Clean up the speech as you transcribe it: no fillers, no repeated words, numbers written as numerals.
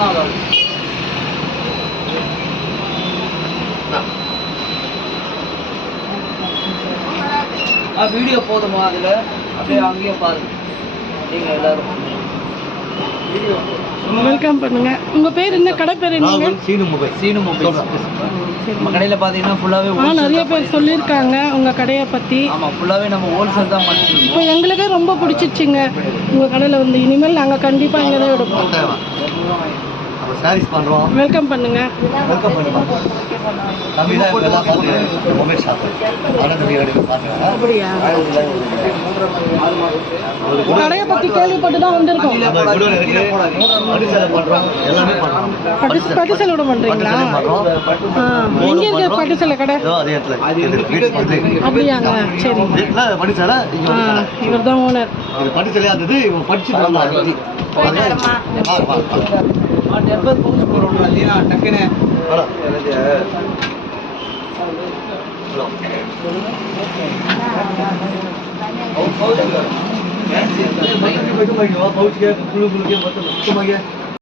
எத்தனாவது வீடியோ போதுமா அதில் அப்படியே அங்கேயே பாருங்க நீங்கள் எல்லாரும் வீடியோ வெல்கம் பண்ணுங்க. உங்க பேர் என்ன? கடை பேர் என்ன? சீனு மொபைல். நம்ம கடையில் பார்த்தீங்கன்னா ஃபுல்லாகவே நிறைய பேர் சொல்லியிருக்காங்க உங்க கடையை பற்றி. ஆமாம், ஃபுல்லாகவே நம்ம ஹோல்சேல் தான் பண்ணிட்டு இருக்கோம். இப்போ எங்களுக்கே ரொம்ப பிடிச்சிருச்சுங்க உங்க கடையில் வந்து. இனிமேல் நாங்கள் கண்டிப்பாக இங்கே தான் எடுப்போம். சாரீஸ் பண்ணுறோம். வெல்கம் பண்ணுங்க. வெல்கம் பண்ணுங்க. மொபைல் ஷாப் அப்படியா? கடையை பற்றி கேள்விப்பட்டு தான் வந்திருக்கோம். பட்டு சேலை விட பண்ணுறீங்களா? எங்கே இருக்கு பட்டு சேலை கடை? அப்படியாங்க, சரி. இவர் தான் ஓனர். பட்டு சேலையாக இருந்தது, இவங்க படிச்சு டெம்பர் பவுச் போகிறோம் இல்லையா டக்குன்னு பவுச்